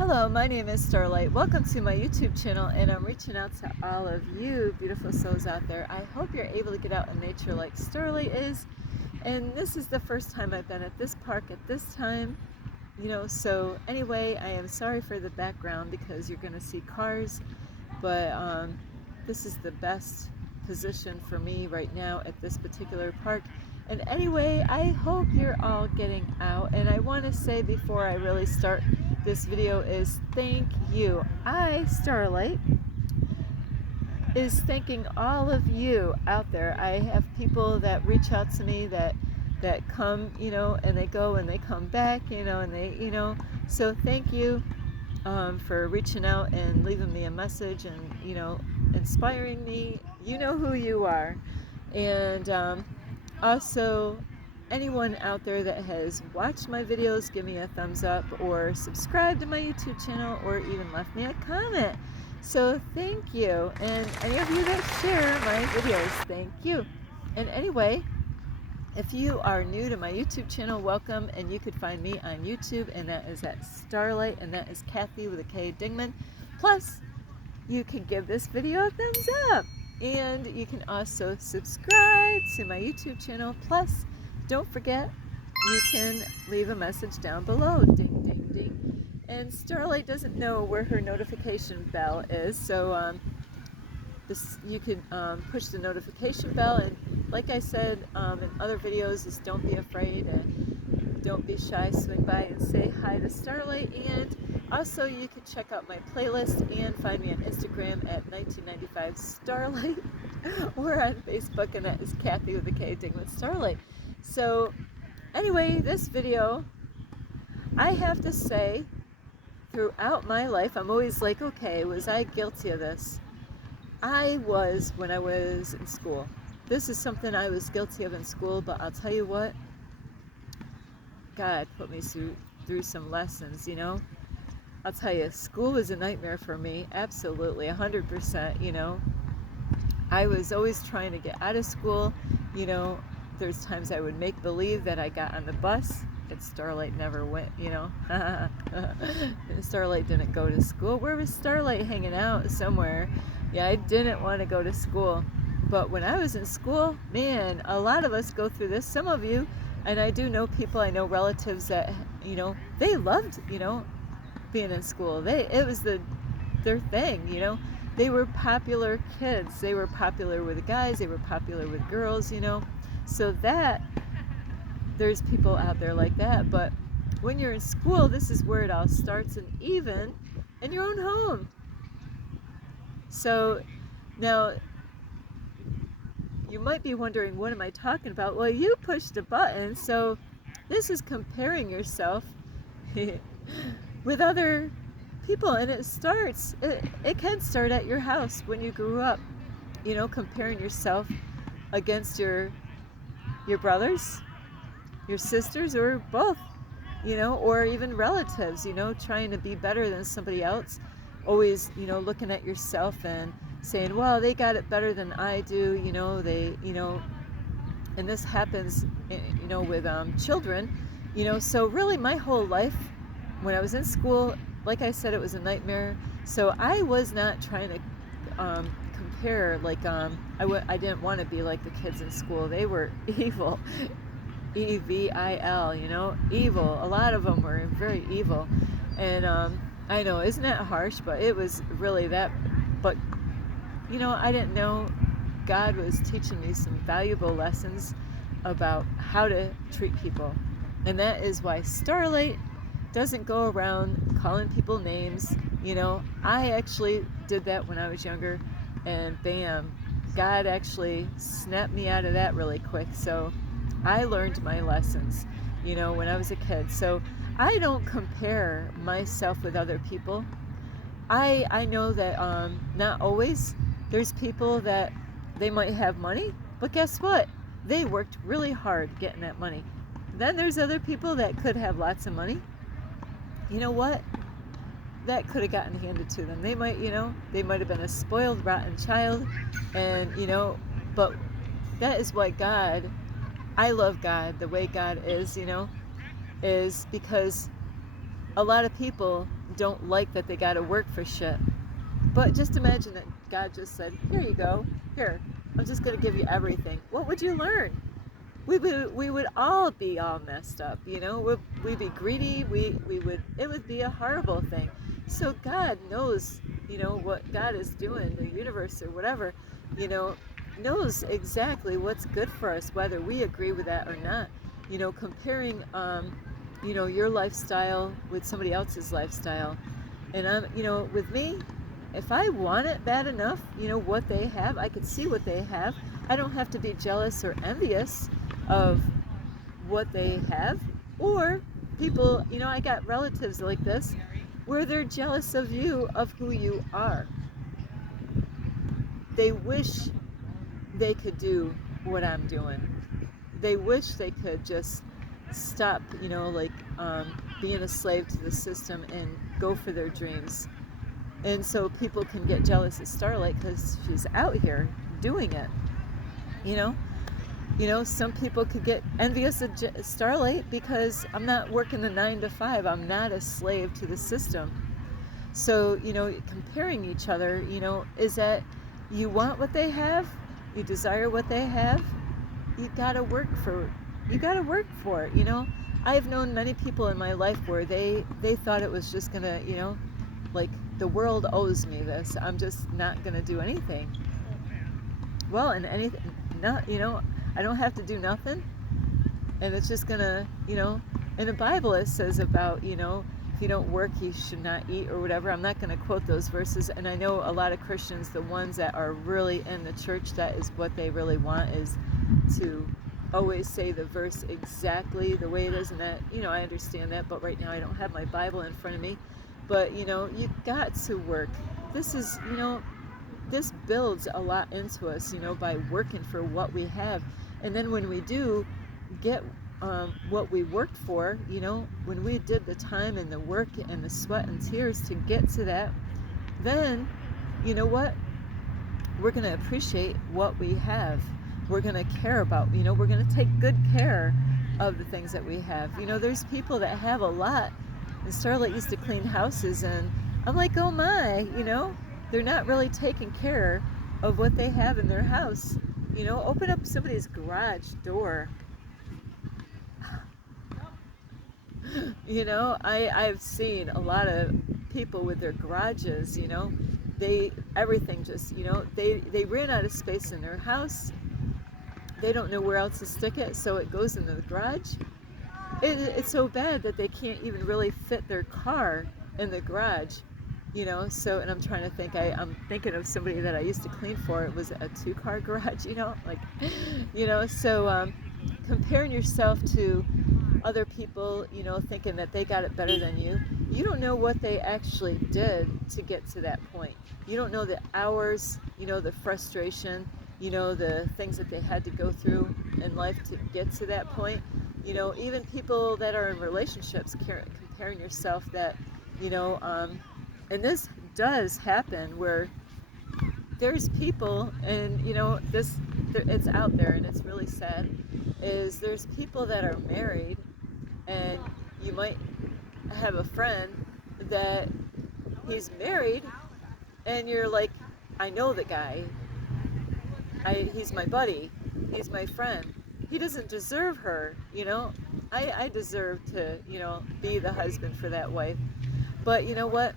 Hello, my name is Starlight. Welcome to my YouTube channel, and I'm reaching out to all of you beautiful souls out there. I hope you're able to get out in nature like Starlight is. And this is the first time I've been at this park at this time, so anyway, I am sorry for the background because you're going to see cars, but this is the best position for me right now at this particular park. And anyway, I hope you're all getting out, and I want to say before I really start this video is thank you. Starlight, is thanking all of you out there. I have people that reach out to me that come, and they go and they come back, and they, so thank you for reaching out and leaving me a message and, inspiring me. You know who you are. And also, anyone out there that has watched my videos, give me a thumbs up or subscribe to my YouTube channel or even left me a comment. So thank you. And any of you that share my videos, thank you. And anyway, if you are new to my YouTube channel, welcome. And you could find me on YouTube, and that is at Starlight, and that is Kathy with a K Dingman. Plus, you can give this video a thumbs up. And you can also subscribe to my YouTube channel. Plus, don't forget, you can leave a message down below. Ding, ding, ding. And Starlight doesn't know where her notification bell is, so you can push the notification bell. And like I said in other videos, is don't be afraid and don't be shy. Swing by and say hi to Starlight. And also, you can check out my playlist and find me on Instagram at 1995 Starlight or on Facebook, and that is Kathy with a K Dingman Starlight. So anyway, this video, I have to say, throughout my life, I'm always like, okay, was I guilty of this? I was when I was in school. This is something I was guilty of in school, but I'll tell you what, God put me through some lessons, I'll tell you, school was a nightmare for me, absolutely, 100%, I was always trying to get out of school, There's times I would make believe that I got on the bus, and Starlight never went, Starlight didn't go to school. Where was Starlight? Hanging out somewhere. Yeah, I didn't want to go to school. But when I was in school, man, a lot of us go through this, some of you, and I do know people, I know relatives that, they loved, being in school. It was their thing, They were popular kids. They were popular with guys. They were popular with girls, So that, there's people out there like that. But when you're in school, this is where it all starts, and even in your own home. So now, you might be wondering, what am I talking about? Well, you pushed a button. So this is comparing yourself with other people, and it can start at your house when you grew up, comparing yourself against your brothers, your sisters, or both, or even relatives, trying to be better than somebody else, always, looking at yourself and saying, well, they got it better than I do, and this happens, with children, so really my whole life, when I was in school, like I said, it was a nightmare. So I was not trying to compare, like, I didn't want to be like the kids in school. They were evil. E-V-I-L, evil. A lot of them were very evil. And I know, isn't that harsh? But it was really that. But, I didn't know God was teaching me some valuable lessons about how to treat people. And that is why Starlight doesn't go around calling people names. I actually did that when I was younger, and bam, God actually snapped me out of that really quick. So I learned my lessons, when I was a kid. So I don't compare myself with other people. I know that not always. There's people that they might have money, but guess what? They worked really hard getting that money. Then there's other people that could have lots of money. You know what? That could have gotten handed to them. They might, they might have been a spoiled, rotten child, and, but that is why I love God, the way God is, is because a lot of people, don't like that they got to work for shit. But just imagine that God just said, here you go, here, I'm just going to give you everything. What would you learn? We would all be all messed up, you know. We'd be greedy. It would be a horrible thing. So God knows, you know, what God is doing, the universe or whatever, you know, knows exactly what's good for us, whether we agree with that or not. You know, comparing, you know, your lifestyle with somebody else's lifestyle, and you know, with me, if I want it bad enough, you know, what they have, I could see what they have. I don't have to be jealous or envious of what they have. Or people, you know, I got relatives like this where they're jealous of you, of who you are. They wish they could do what I'm doing. They wish they could just stop, you know, like being a slave to the system and go for their dreams. And so people can get jealous of Starlight because she's out here doing it, you know. You know, some people could get envious of Starlight because I'm not working the 9 to 5. I'm not a slave to the system. So, you know, comparing each other, you know, is that you want what they have, you desire what they have, you gotta work for it, you know. I've known many people in my life where they thought it was just gonna, you know, like, the world owes me this, I'm just not gonna do anything. Well, and anything, not, you know, I don't have to do nothing, and it's just gonna, you know, in the Bible it says about, you know, if you don't work, you should not eat or whatever. I'm not gonna quote those verses, and I know a lot of Christians, the ones that are really in the church, that is what they really want, is to always say the verse exactly the way it is, and that, you know, I understand that, but right now I don't have my Bible in front of me. But, you know, you got to work. This is, you know, this builds a lot into us, you know, by working for what we have. And then when we do get what we worked for, you know, when we did the time and the work and the sweat and tears to get to that, then, you know what? We're going to appreciate what we have. We're going to care about, you know, we're going to take good care of the things that we have. You know, there's people that have a lot. And Starlight used to clean houses, and I'm like, oh my, you know, they're not really taking care of what they have in their house. You know, open up somebody's garage door. You know, I've seen a lot of people with their garages, you know, everything just, you know, they ran out of space in their house. They don't know where else to stick it, so it goes into the garage. It's so bad that they can't even really fit their car in the garage, you know. So, and I'm trying to think, I'm thinking of somebody that I used to clean for. It was a 2-car garage, you know, like, you know. So comparing yourself to other people, you know, thinking that they got it better than you don't know what they actually did to get to that point. You don't know the hours, you know, the frustration, you know, the things that they had to go through in life to get to that point. You know, even people that are in relationships, comparing yourself that, you know, and this does happen where there's people, and, you know, it's out there, and it's really sad, is there's people that are married, and you might have a friend that he's married, and you're like, I know the guy, he's my buddy, he's my friend, he doesn't deserve her, you know. I deserve to, you know, be the husband for that wife. But you know what?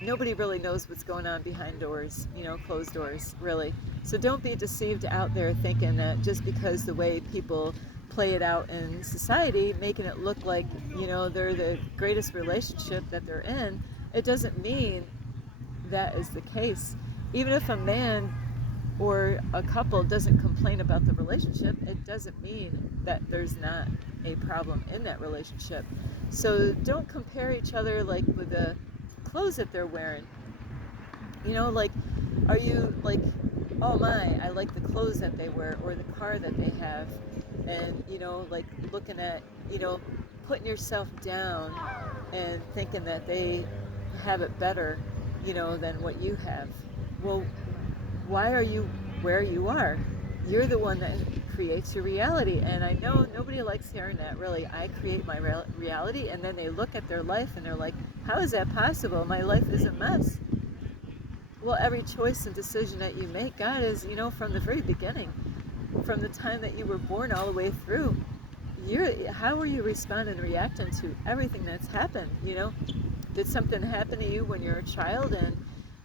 Nobody really knows what's going on behind doors, you know, closed doors, really. So don't be deceived out there thinking that just because the way people play it out in society, making it look like, you know, they're the greatest relationship that they're in, it doesn't mean that is the case. Even if a man or a couple doesn't complain about the relationship, it doesn't mean that there's not a problem in that relationship. So don't compare each other, like, with the clothes that they're wearing. You know, like, are you like, oh my, I like the clothes that they wear or the car that they have, and, you know, like, looking at, you know, putting yourself down and thinking that they have it better, you know, than what you have. Well, why are you where you are? You're the one that creates your reality. And I know nobody likes hearing that, really. I create my reality, and then they look at their life and they're like, how is that possible? My life is a mess. Well, every choice and decision that you make, God is, from the very beginning, from the time that you were born all the way through, how are you responding and reacting to everything that's happened? Did something happen to you when you're a child, and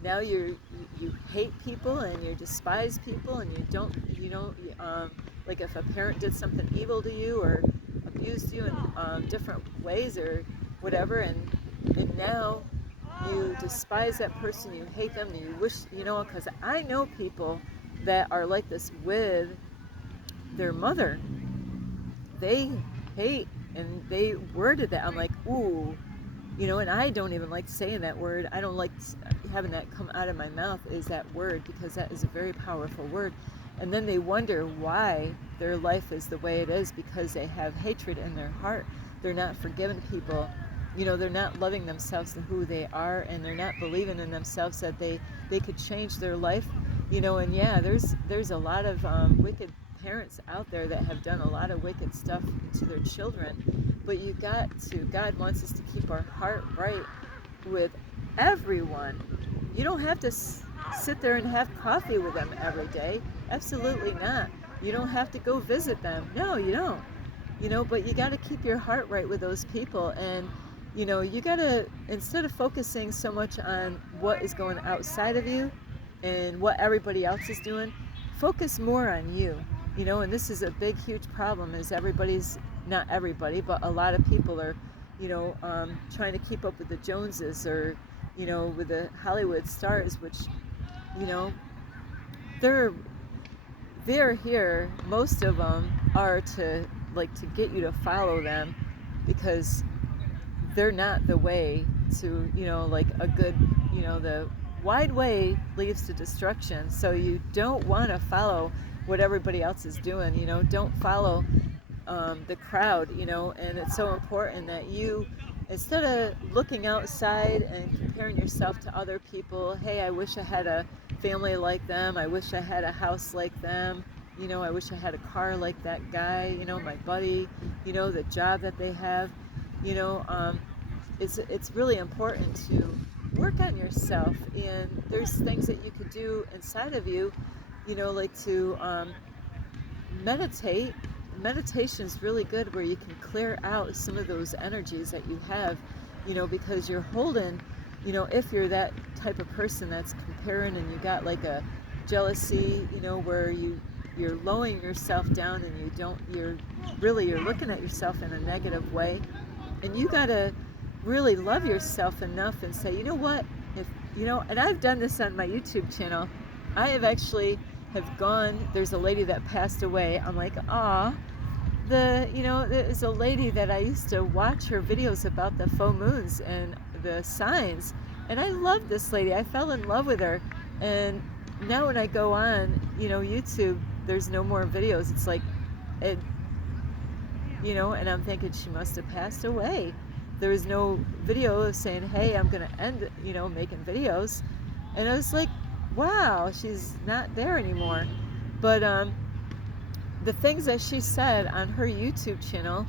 now you hate people and you despise people, and like if a parent did something evil to you or abused you in different ways or whatever, and now you despise that person, you hate them, and you wish, because I know people that are like this with their mother. They hate, and they worded that. I'm like, ooh, and I don't even like saying that word. I don't like having that come out of my mouth, is that word, because that is a very powerful word. And then they wonder why their life is the way it is, because they have hatred in their heart. They're not forgiving people. They're not loving themselves to who they are, and they're not believing in themselves that they could change their life. And yeah, there's a lot of wicked parents out there that have done a lot of wicked stuff to their children, but God wants us to keep our heart right with everyone. You don't have to sit there and have coffee with them every day. Absolutely not. You don't have to go visit them. No, you don't. But you got to keep your heart right with those people. And you got to, instead of focusing so much on what is going outside of you and what everybody else is doing, focus more on you. And this is a big, huge problem, is not everybody, but a lot of people are, trying to keep up with the Joneses, or, with the Hollywood stars, which, they're here, most of them are to get you to follow them, because they're not the way to, a good, the wide way leads to destruction. So you don't want to follow what everybody else is doing. Don't follow the crowd. And it's so important that you, instead of looking outside and comparing yourself to other people, hey, I wish I had a family like them, I wish I had a house like them, I wish I had a car like that guy, my buddy, the job that they have. It's really important to work on yourself, and there's things that you could do inside of you, like to meditate. Meditation is really good, where you can clear out some of those energies that you have, because you're holding, if you're that type of person that's comparing, and you got like a jealousy, where you're lowering yourself down, and you're looking at yourself in a negative way, and you gotta really love yourself enough and say, what, if and I've done this on my YouTube channel. I have gone, there's a lady that passed away. I'm like, there's a lady that I used to watch her videos about the full moons and the signs, and I loved this lady. I fell in love with her, and now when I go on, YouTube, there's no more videos. It's like, and I'm thinking she must have passed away. There was no video of saying, hey, I'm going to end, making videos. And I was like, wow, she's not there anymore. But the things that she said on her YouTube channel,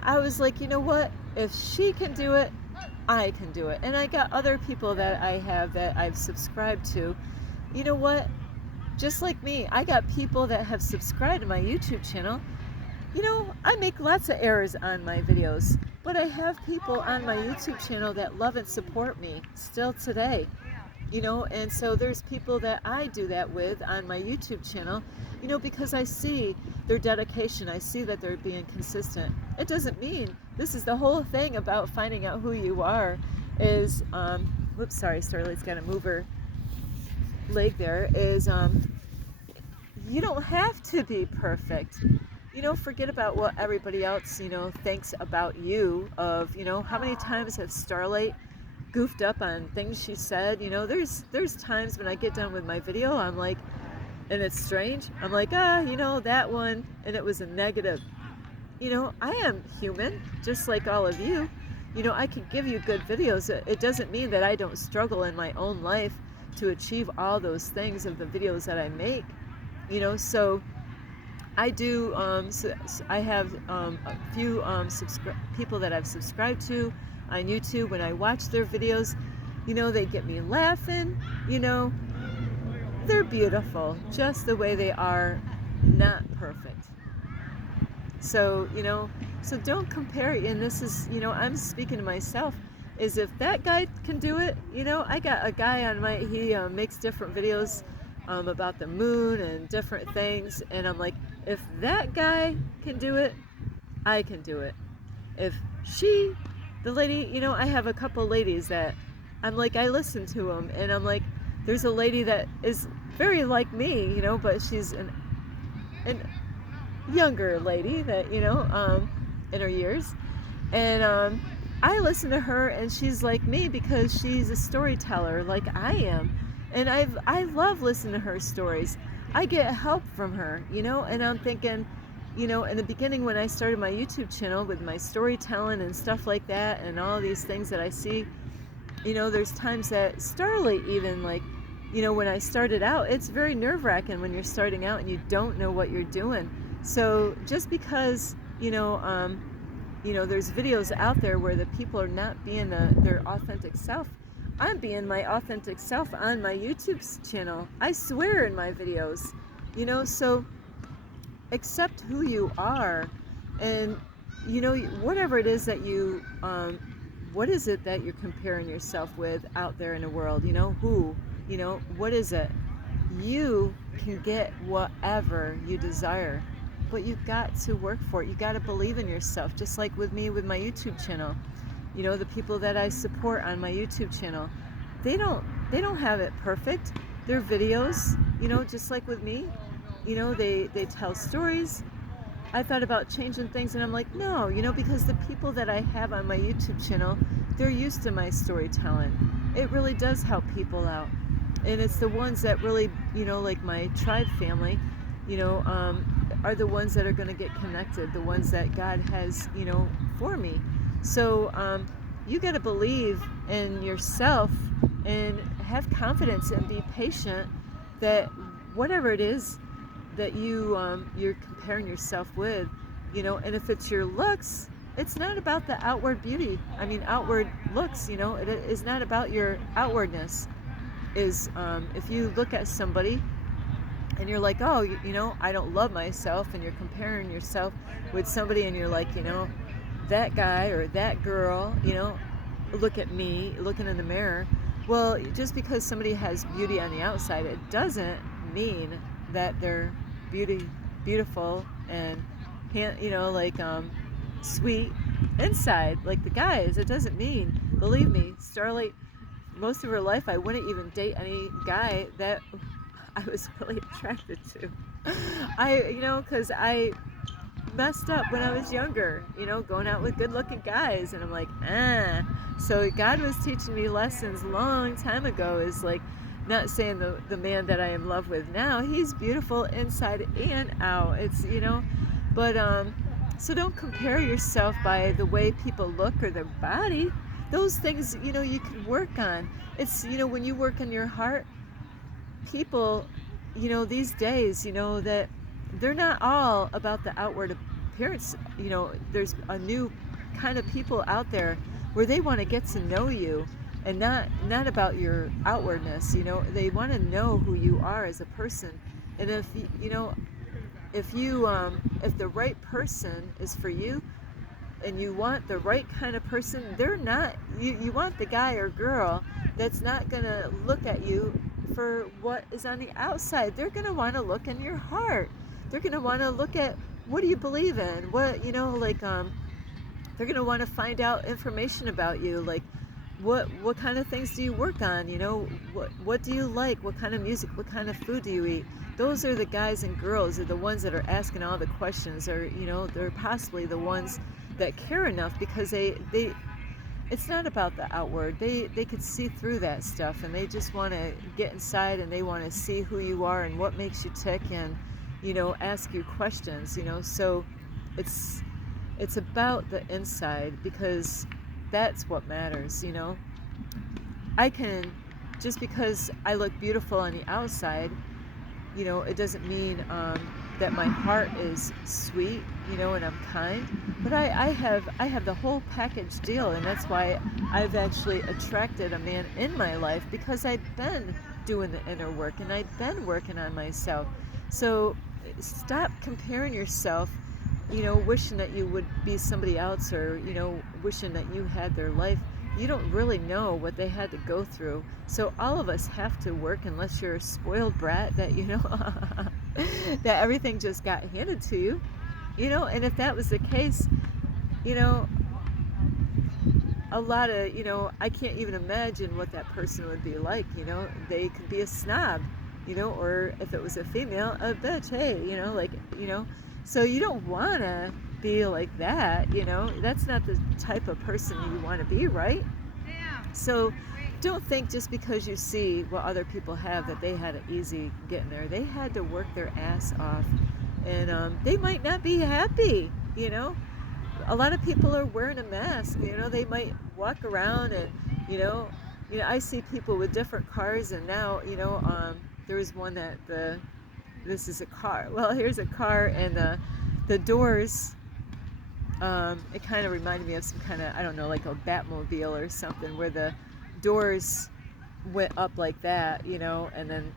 I was like, what? If she can do it, I can do it. And I got other people that I've subscribed to. You know what? Just like me, I got people that have subscribed to my YouTube channel. I make lots of errors on my videos, but I have people on my YouTube channel that love and support me still today. And so there's people that I do that with on my YouTube channel, because I see their dedication. I see that they're being consistent. It doesn't mean, this is the whole thing about finding out who you are, is, whoops, sorry, Starlight's got to move her leg there, is, you don't have to be perfect. Forget about what everybody else, thinks about you, of, how many times have Starlight goofed up on things she said. There's times when I get done with my video, I'm like, and it's strange, I'm like, that one, and it was a negative. I am human, just like all of you. I can give you good videos. It doesn't mean that I don't struggle in my own life to achieve all those things of the videos that I make. So I do. I have a few people that I've subscribed to on YouTube. When I watch their videos, they get me laughing. You know, they're beautiful, just the way they are, not perfect. So so don't compare. And this is, I'm speaking to myself. Is if that guy can do it, I got a guy on he makes different videos about the moon and different things, and I'm like, if that guy can do it, I can do it. If the lady, I have a couple ladies that I'm like, I listen to them, and I'm like, there's a lady that is very like me, but she's an younger lady that, in her years, and I listen to her, and she's like me because she's a storyteller like I am, and I love listening to her stories. I get help from her, and I'm thinking, in the beginning when I started my YouTube channel with my storytelling and stuff like that, and all these things that I see, there's times that Starlight even, like, when I started out, it's very nerve-wracking when you're starting out and you don't know what you're doing. So just because, there's videos out there where the people are not being their authentic self, I'm being my authentic self on my YouTube channel. I swear in my videos, so accept who you are, and, whatever it is that what is it that you're comparing yourself with out there in the world? What is it? You can get whatever you desire, but you've got to work for it. You got to believe in yourself, just like with me with my YouTube channel. The people that I support on my YouTube channel, they don't have it perfect. Their videos, just like with me, they tell stories. I thought about changing things, and I'm like, no, because the people that I have on my YouTube channel, they're used to my storytelling. It really does help people out. And it's the ones that really, like my tribe family, are the ones that are going to get connected, the ones that God has, for me. So you got to believe in yourself and have confidence and be patient that whatever it is that you're comparing yourself with, and if it's your looks, it's not about the outward beauty. I mean, outward looks, it is not about your outwardness. Is if you look at somebody and you're like, oh, I don't love myself, and you're comparing yourself with somebody, and you're like, that guy or that girl, look at me looking in the mirror. Well, just because somebody has beauty on the outside, it doesn't mean that they're beautiful and sweet inside like the guys. It doesn't mean, believe me, Starlight, most of her life I wouldn't even date any guy that I was really attracted to. Because I messed up when I was younger, going out with good-looking guys, and I'm like, So God was teaching me lessons a long time ago. Is like, not saying the man that I am in love with now, he's beautiful inside and out. It's, but so don't compare yourself by the way people look or their body. Those things, you can work on. It's, when you work on your heart, people, these days, that they're not all about the outward appearance. There's a new kind of people out there where they want to get to know you, and not about your outwardness. They want to know who you are as a person. And if if the right person is for you, and you want the right kind of person, you want the guy or girl that's not gonna look at you for what is on the outside. They're gonna want to look in your heart. They're gonna want to look at, what do you believe in, what, they're gonna want to find out information about you, like what kind of things do you work on, what do you like, what kind of music, what kind of food do you eat. Those are the guys and girls, are the ones that are asking all the questions, or they're possibly the ones that care enough, because they it's not about the outward. They could see through that stuff, and they just want to get inside, and they want to see who you are and what makes you tick, and ask you questions. So it's about the inside, because that's what matters. I can, just because I look beautiful on the outside, it doesn't mean that my heart is sweet, and I'm kind. But I have the whole package deal, and that's why I've actually attracted a man in my life, because I've been doing the inner work and I've been working on myself. So stop comparing yourself, wishing that you would be somebody else, or wishing that you had their life. You don't really know what they had to go through. So all of us have to work, unless you're a spoiled brat that that everything just got handed to you. And if that was the case, you know a lot of, I can't even imagine what that person would be like. They could be a snob, or if it was a female, a bitch. Hey, so you don't want to be like that. That's not the type of person you want to be, right? So don't think just because you see what other people have that they had it easy getting there. They had to work their ass off, and they might not be happy. A lot of people are wearing a mask. They might walk around, and I see people with different cars, and now there was one that this is a car. Well, here's a car, and the doors. It kind of reminded me of some kind of, I don't know, like a Batmobile or something, where the doors went up like that, and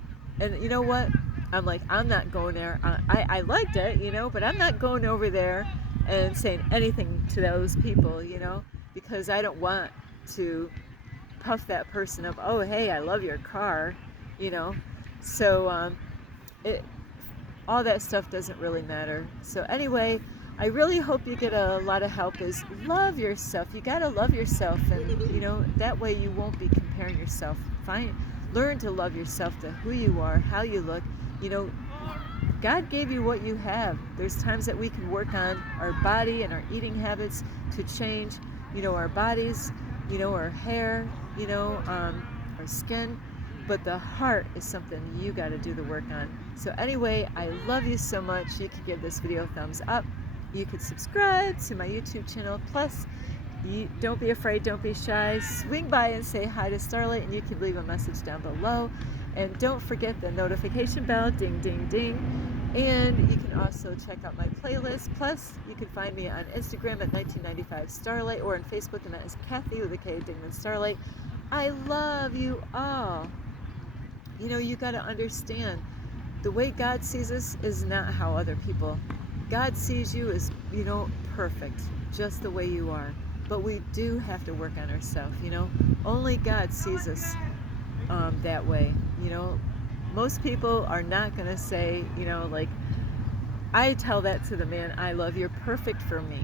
you know what? I'm like, I'm not going there. I liked it, but I'm not going over there and saying anything to those people, because I don't want to puff that person up. Oh, hey, I love your car, So it all that stuff doesn't really matter. So anyway, I really hope you get a lot of help. Is love yourself. You gotta love yourself, and that way you won't be comparing yourself. Learn to love yourself, to who you are, how you look. God gave you what you have. There's times that we can work on our body and our eating habits to change, our bodies, our hair, our skin. But the heart is something you got to do the work on. So anyway, I love you so much. You can give this video a thumbs up. You could subscribe to my YouTube channel. Plus, don't be afraid, don't be shy. Swing by and say hi to Starlight, and you can leave a message down below. And don't forget the notification bell, ding, ding, ding. And you can also check out my playlist. Plus, you can find me on Instagram at 1995 Starlight, or on Facebook, and that is Kathy with a K, Dingman Starlight. I love you all. You got to understand, the way God sees us is not how other people. God sees you as, perfect, just the way you are. But we do have to work on ourselves, Only God sees us that way, Most people are not going to say, like, I tell that to the man I love, you're perfect for me.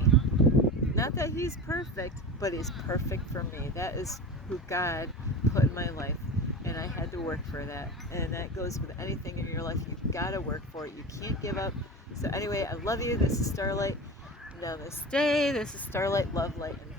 Not that he's perfect, but he's perfect for me. That is who God put in my life. And I had to work for that. And that goes with anything in your life. You've got to work for it. You can't give up. So anyway, I love you. This is Starlight. Namaste. This is Starlight. Love, light, and